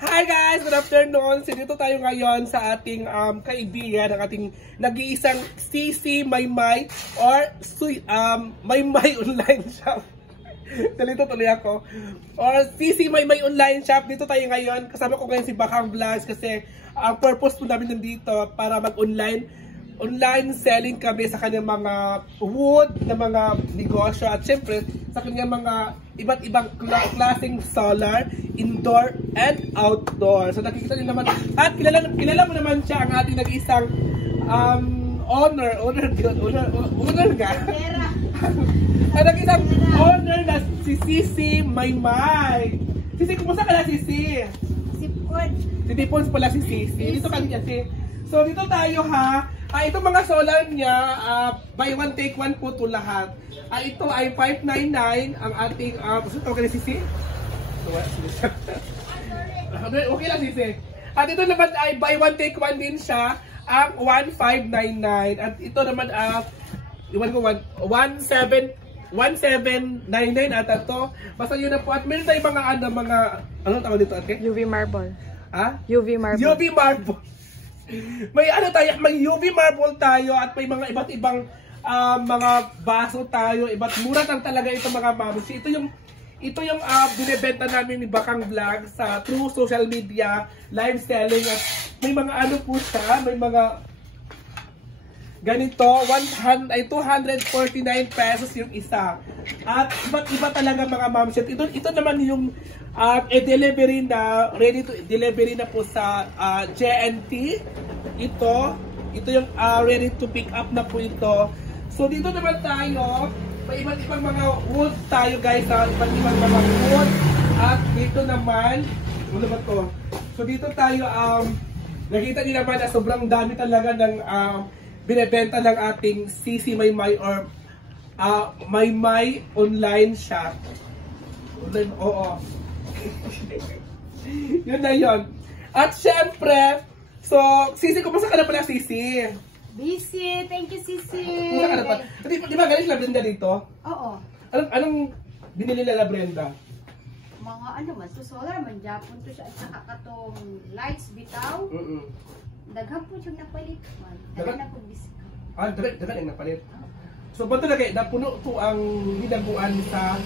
Hi guys! Good afternoon! So dito tayo ngayon sa ating kaibigan, ang ating nag-iisang CC Maymay or Maymay Online Shop. Talito tuloy ako. Or CC Maymay Online Shop. Dito tayo ngayon. Kasama ko ngayon si Bakang Vlogs kasi ang purpose po namin nandito para mag-online selling kami sa kanyang mga wood na mga negosyo at syempre sa kanyang mga iba't ibang klaseng solar, indoor and outdoor. So nakikita niyo naman at kilala mo naman siya, ang ating nag-isang owner nga. Ang nag-isang owner na si Sisi Maymay. Sisi, kumusta ka na Sisi? Si Tipons pala si Sisi. Dito kanya si. So dito tayo ha. Itong mga solar niya, buy one take one po ito lahat. Ito ay 599 ang ating, gusto ka ni Sisi? Okay lang Sisi. At ito naman ay buy one take one din siya, ang 1599. At ito naman, iwan ko 1799 ata to. Basta yun na po. At meron tayong anong tawag dito ate? UV marble. UV marble. UV marble. May UV marble tayo at may mga iba't ibang mga baso tayo, mura lang talaga ito mga mams. Ito yung binebenta namin ni Bakang Vlog sa through social media, live selling at may mga po siya, may mga ganito, 249 pesos yung isa. At iba't iba talaga mga mams. Ito naman yung delivery na, ready to delivery na po sa JNT. Ito yung ready to pick up na po ito. So dito naman tayo, may iba't ibang mga wood tayo guys, iba't ibang mga wood. At dito naman, ano ba to? So dito tayo, nakita niyo naman na sobrang dami talaga ng binebenta ng ating CC Maymay or Maymay Online Shop. Oo. Yun na yun. At syempre, so, Sisi, kumusta ka na pala, Sisi? Busy. Thank you, Sisi. Kumusta ka na pala? Di ba galing sila Brenda dito? Oo. Anong binili nila Brenda? Mga man, so solar man, Japon to siya. At saka katong lights bitaw. Daghan po siyang napalit man. Daghan na po discount. Daghan yung napalit. So, ba talaga, napuno to ang hinaguan sa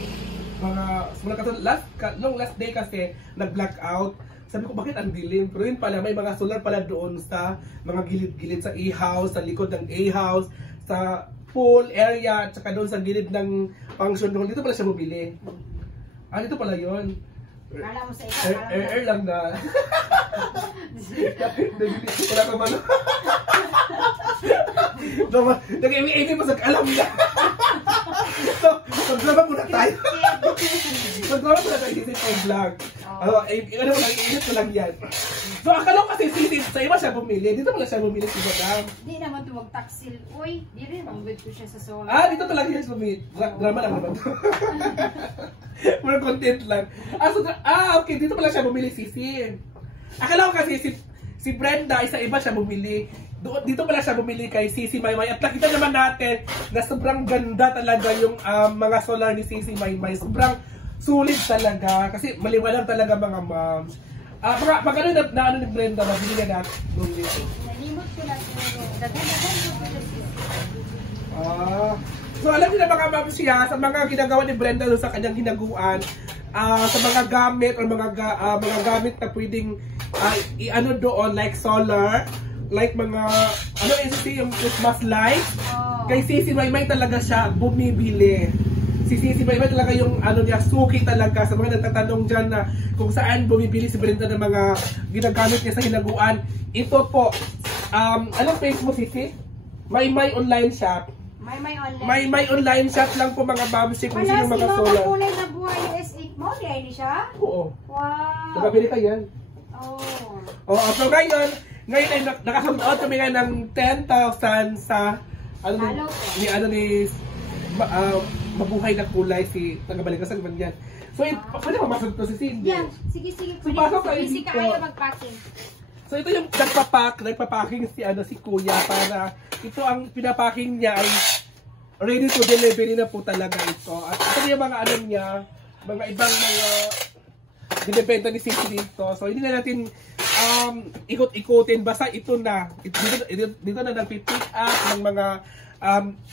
mga last day kasi nag-blackout. Sabi ko, bakit ang dilim? Pero yun pala, may mga solar pala doon sa mga gilid-gilid sa A-house, sa likod ng A-house, sa pool area, at saka doon sa gilid ng function hall. Dito pala siya mabili. Dito pala yun. Kala mo sa ika, Air lang na. Wala ka malo. Nag-imi-imi mo sa alam na. So, maglaban muna tayo. Maglaban muna tayo dito sa vlog. Ano mo lang, iinit ko lang yan. So, akala ko kasi sisid, sa iba siya bumili. Dito pala siya bumili si Madam. Di naman ito mag-taksil. Uy, di rin, mag-wait ko siya sa solar. Dito talaga siya bumili. Drama lang naman to. More content lang. Okay, dito pala siya bumili Sisi. Akala ko kasi si Brenda ay sa iba siya bumili. Dito pala siya bumili kay Sisi Maymay. At nakita naman natin na sobrang ganda talaga yung mga solar ni Sisi Maymay. Sobrang sulit talaga. Kasi maliwanag talaga mga moms. Pag ano ni Brenda na binili natin doon dito? Nalimot ko na siguro. Daghan-daghan ko ko siya. So alam niyo na mga moms siya sa mga ginagawa ni Brenda doon sa kanyang hinaguan. Sa mga gamit or mga gamit na pwedeng i-ano doon like solar, like mga yung Christmas lights. Kay Sisi Maymay talaga siya bumibili. Si Sisi Maymay talaga yung niya, suki talaga sa mga nagtatanong dyan na kung saan bumibili si Brenda ng mga ginagamit niya sa hinaguan. Ito po, anong page mo Sisi? Maymay Online Shop. Maymay Online Shop lang po mga mamsi kung sino mga solar. Wala si Mama kulay na buhay USA mo, di siya? Oo. Wow. Nagabili ka yan. So ngayon ay nakasold kami nga ng 10,000 sa ni mabuhay na kulay si tagabalikasan man yan. So pwede mamasok to si Cindy. Yan, sige. So pasok tayo dito. Kayo mag-packing. So ito yung nagpapacking si Kuya para ito ang pinapacking niya ay ready to delivery na po talaga ito. At ito yung mga niya, mga ibang mga binibenta ni Sisi dito. So hindi na natin ikot-ikutin. Basta ito na. Dito na nag-pick up ng mga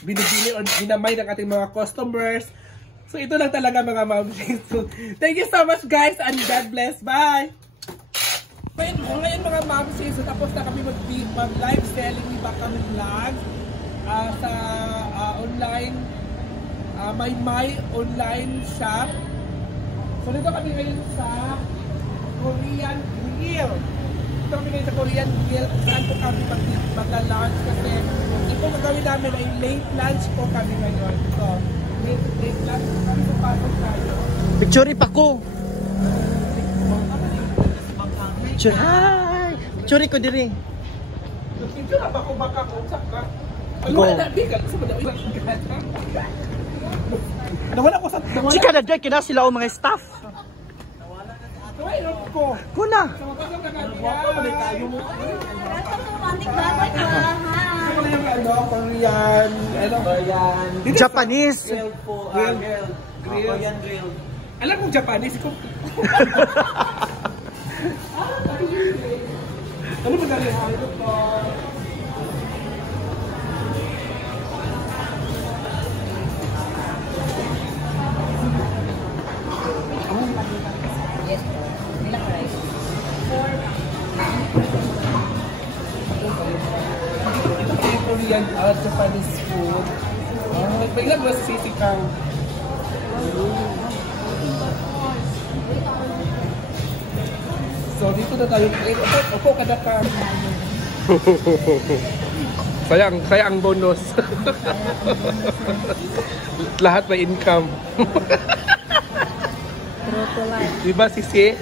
binibili or binamay ng ating mga customers. So ito lang talaga mga mamsi. So thank you so much guys and God bless. Bye! Ngayon mga mamsi, so tapos na kami mag-live selling ni Bakang Vlog sa online my online shop. So dito kami ngayon sa Korean Grill. Dito kami ngayon sa Korean Grill. Saan po kami magla-lunch kasi ito gagawin namin ay late lunch po kami ngayon. So late lunch po kami, papasok tayo. Picture pa ko. Picture. Hi! Picture ko diri. Picture ba ko baka ko usap ka? Go. Nawala ko sa Chika na dyan, kina sila o mga staff. nawala ko. Kuna. So mapasok na natin yan. Korean, Japanese. Grill po, Grill. Korean grill. alam kong Japanese ko. Ano ba dali ano to? Yes po. Ilang rice? 4. Korean Japanese food. Biglang mas sisikang. So dito na tayo. Opo kada ka. Saya ang bonus. Lahat may income. True to life. Diba Sisi?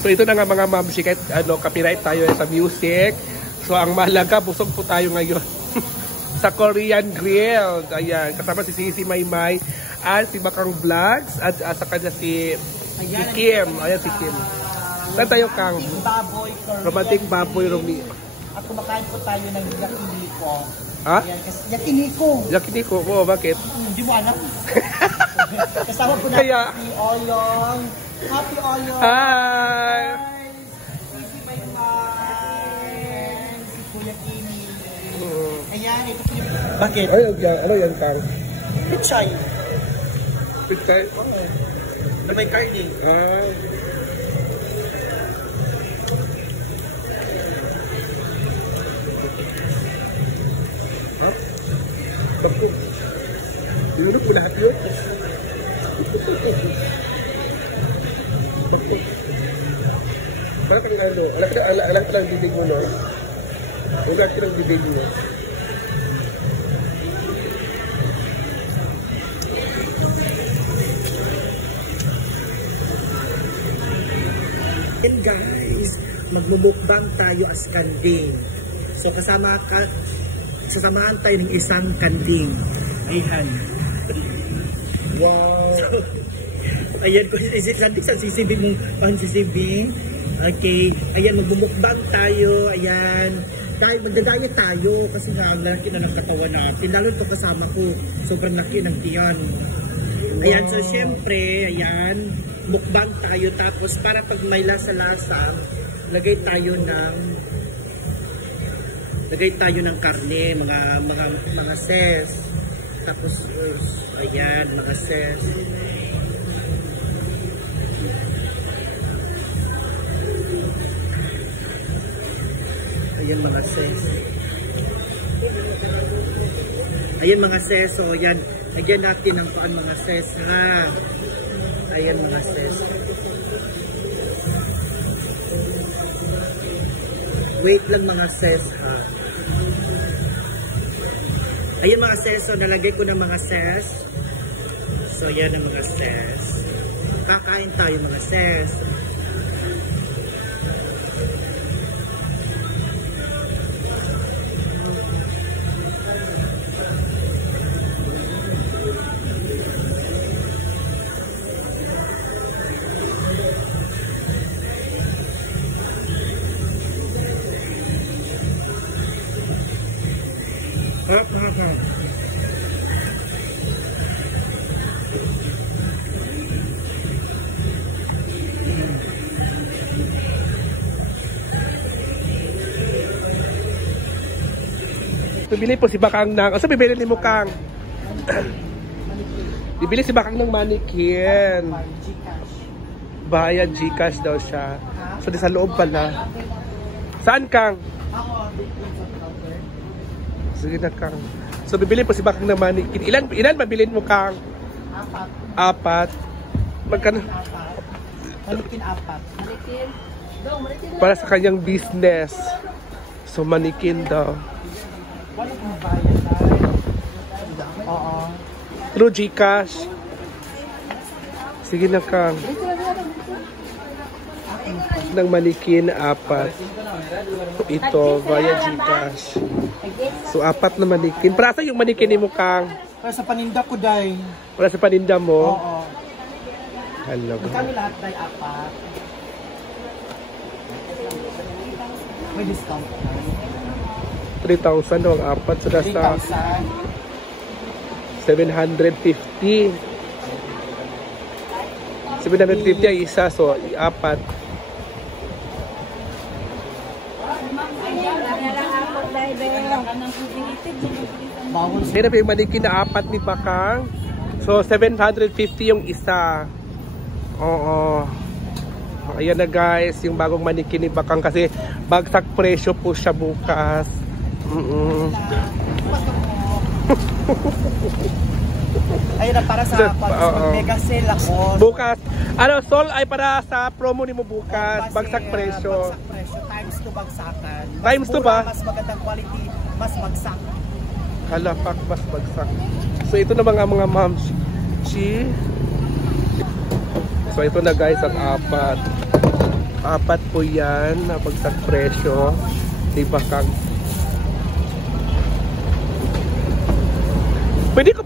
So ito na nga mga mamsi, kahit copyright tayo sa music. So ang mahalaga, busog po tayo ngayon sa Korean Grill. Ayan, kasama si Sisi Maymay at si Bakang Vlogs at sa kanya si Kim. Ayan si Kim. Saan tayo Kang? Baboy, Romantic baboy Romi. At kumakain po tayo ng yakiniko. Ha? Ayan, kasi yakiniko. Yakiniko? Oo, bakit? Hindi mo alam. Kasama po natin Kaya- si Oyong. Happy Oyong. Hi! Si Maymay. Si Kuya Kimi. Ayan, ito po yung... Bakit? Ano yan Kang? Pichay. Pizza? Na may karne. Yunok mo lahat yun? Bakit ano? Alam ka lang bibig mo, no? Ulat ka lang bibig mo. And guys, magbubukbang tayo as kanding. So sasamahan tayo ng isang kanding. Ayan. Wow! Ayan ko, isisanding sa sisibing mong pansisibing. Okay. Ayan, magbubukbang tayo. Ayan. Dahil magdadaya tayo kasi nga laki na ng katawan natin. Lalo ito kasama ko. Sobrang laki ng tiyan. Ayan, so syempre, ayan, mukbang tayo. Tapos para pag may lasa-lasa, lagay tayo ng karne, mga ses. Tapos, ayan, mga ses. Ayan mga ses. Ayan mga ses. So, ayan. Lagyan natin ng paan mga ses ha. Ayan mga ses. Wait lang mga ses ha. Ayan mga ses. So, nalagay ko ng mga ses. So, ayan ang mga ses. Kakain tayo mga ses. bibili po si Bakang ng... Asa bibili ni mo Kang? Bibili si Bakang ng mannequin. Bayad Gcash daw siya. So, di sa loob pala. Saan Kang? Sige na Kang. So, bibili po si Bakang ng mannequin. Ilan mabilin mo Kang? 4. Magkano? Mannequin 4. Para sa kanyang business. So, mannequin daw. Wala kong bayad tayo. Oo. Through Gcash. Sige na Kang. Ng mannequin 4. Ito, via Gcash. So, 4 na mannequin. Para sa yung mannequin mo Kang? Para sa paninda ko, Day. Para sa paninda mo? Oo. Hello. Kami lahat, Day, 4. May discount. 3,000 daw ang 4. So, nasa 750. 750 ang isa. So, 4. Mayroon pa yung mannequin na 4 ni Bakang. So, 750 yung isa. Oo. Ayan na guys, yung bagong mannequin ni Bakang kasi bagsak presyo po siya bukas. Ayun na para sa mega sale ako. Bukas. Ano, sol ay para sa promo ni mo bukas. Bagsak presyo. Bagsak presyo. Times 2 bagsakan. Times 2 ba? Mas magandang quality, mas bagsak. Halapak, mas bagsak. So ito na mga moms. So ito na guys ang 4. 4 po yan na bagsak presyo ni Bakang. Pwede ko